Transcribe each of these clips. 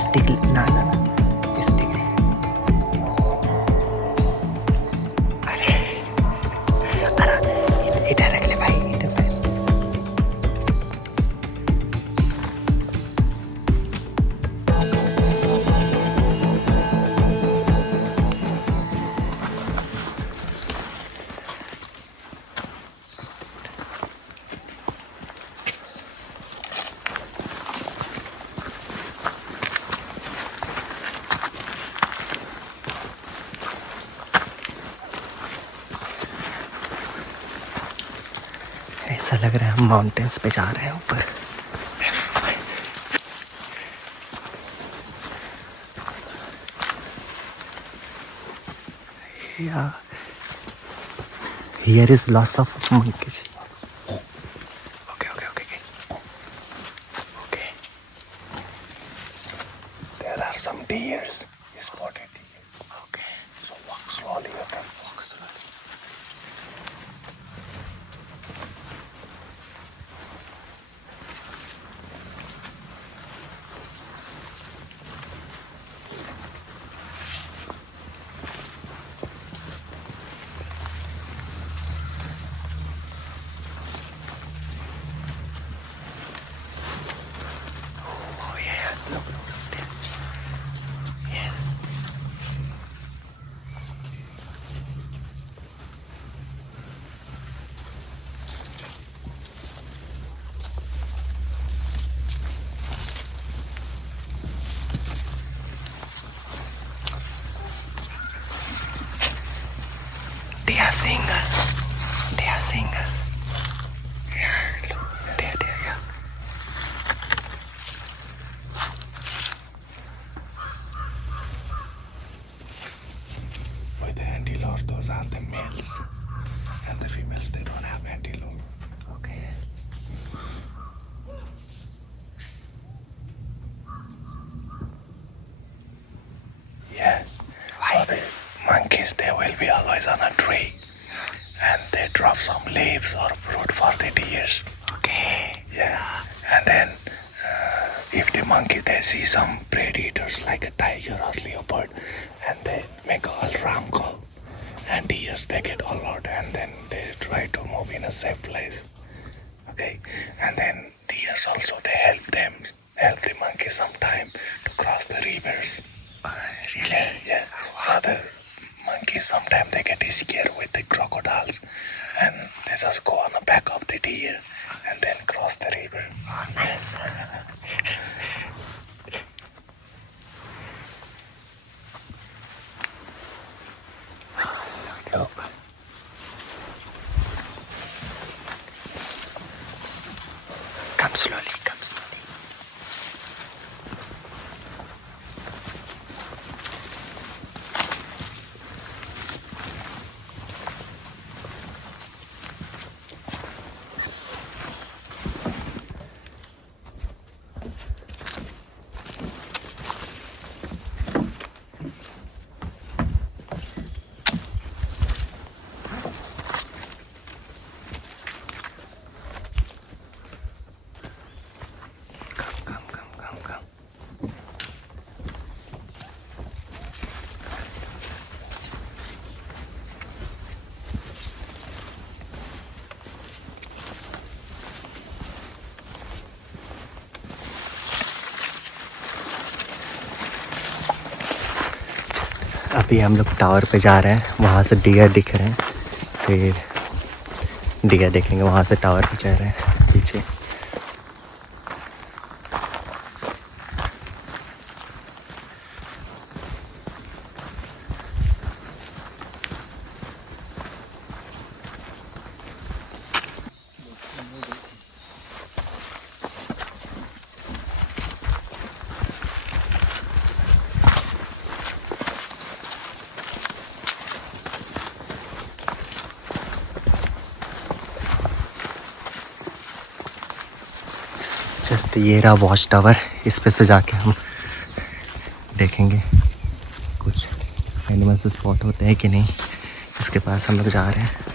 स्टिक ना ना ना स्टिक अरे अरे इधर रख ले भाई इधर पे ऐसा लग रहा है हम माउंटेन्स पे जा रहे हैं ऊपर या here is lots of monkeys okay okay okay okay there are some deers spotted okay so walk slowly okay walk slowly They are seeing us. They are seeing us. Yeah, look. There, yeah. With the antelope, those are the males. And the females, they don't have antelope. Okay. Yeah. So the monkeys, they will be always on a tree. And they drop some leaves or fruit for the deers. Okay. Yeah. And then if the monkey they see some predators like a tiger or leopard, and they make a alarm call, and deers they get alert, and then they try to move in a safe place. Okay. And then deers also they help the monkey sometime to cross the rivers. Really? Yeah. So the monkeys sometimes they get scared with the crocodiles and they just go on the back of the deer and then cross the river. Oh, nice. Go. Come slowly, come slowly. अभी हम लोग टावर पे जा रहे हैं वहाँ से डियर दिख रहे हैं फिर डियर देखेंगे वहाँ से टावर पे जा रहे हैं पीछे जस्ट ये रहा वॉच टावर इस पे से जाके हम देखेंगे कुछ एनिमल्स स्पॉट होते हैं कि नहीं इसके पास हम लोग जा रहे हैं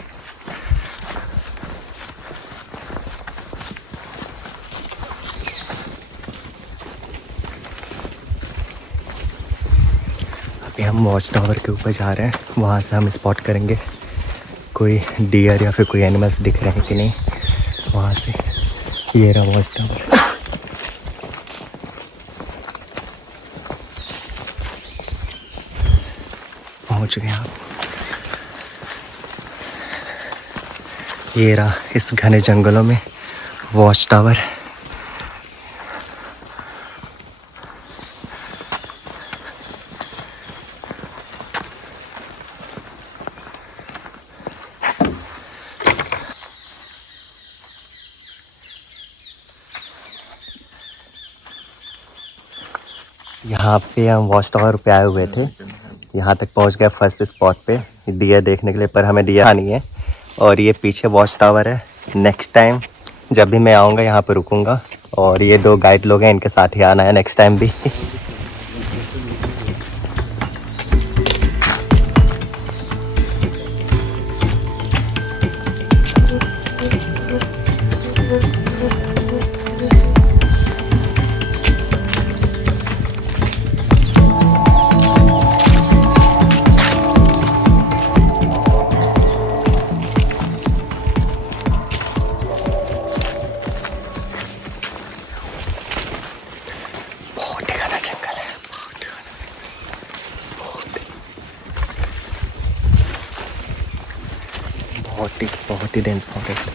अभी हम वॉच टावर के ऊपर जा रहे हैं, वहाँ से हम स्पॉट करेंगे कोई डियर या फिर कोई एनिमल्स दिख रहे हैं कि नहीं वहाँ से। ये रहा वॉच टावर। पहुँच गए आप। ये रहा इस घने जंगलों में वॉच टावर। यहाँ पे हम वॉच टावर पे आए हुए थे, यहाँ तक पहुँच गए फर्स्ट स्पॉट पे दिया देखने के लिए, पर हमें दिया नहीं है। और ये पीछे वॉच टावर है। नेक्स्ट टाइम जब भी मैं आऊँगा यहाँ पे रुकूँगा, और ये 2 गाइड लोग हैं, इनके साथ ही आना है नेक्स्ट टाइम भी। बहुत ही डेंस फॉरेस्ट।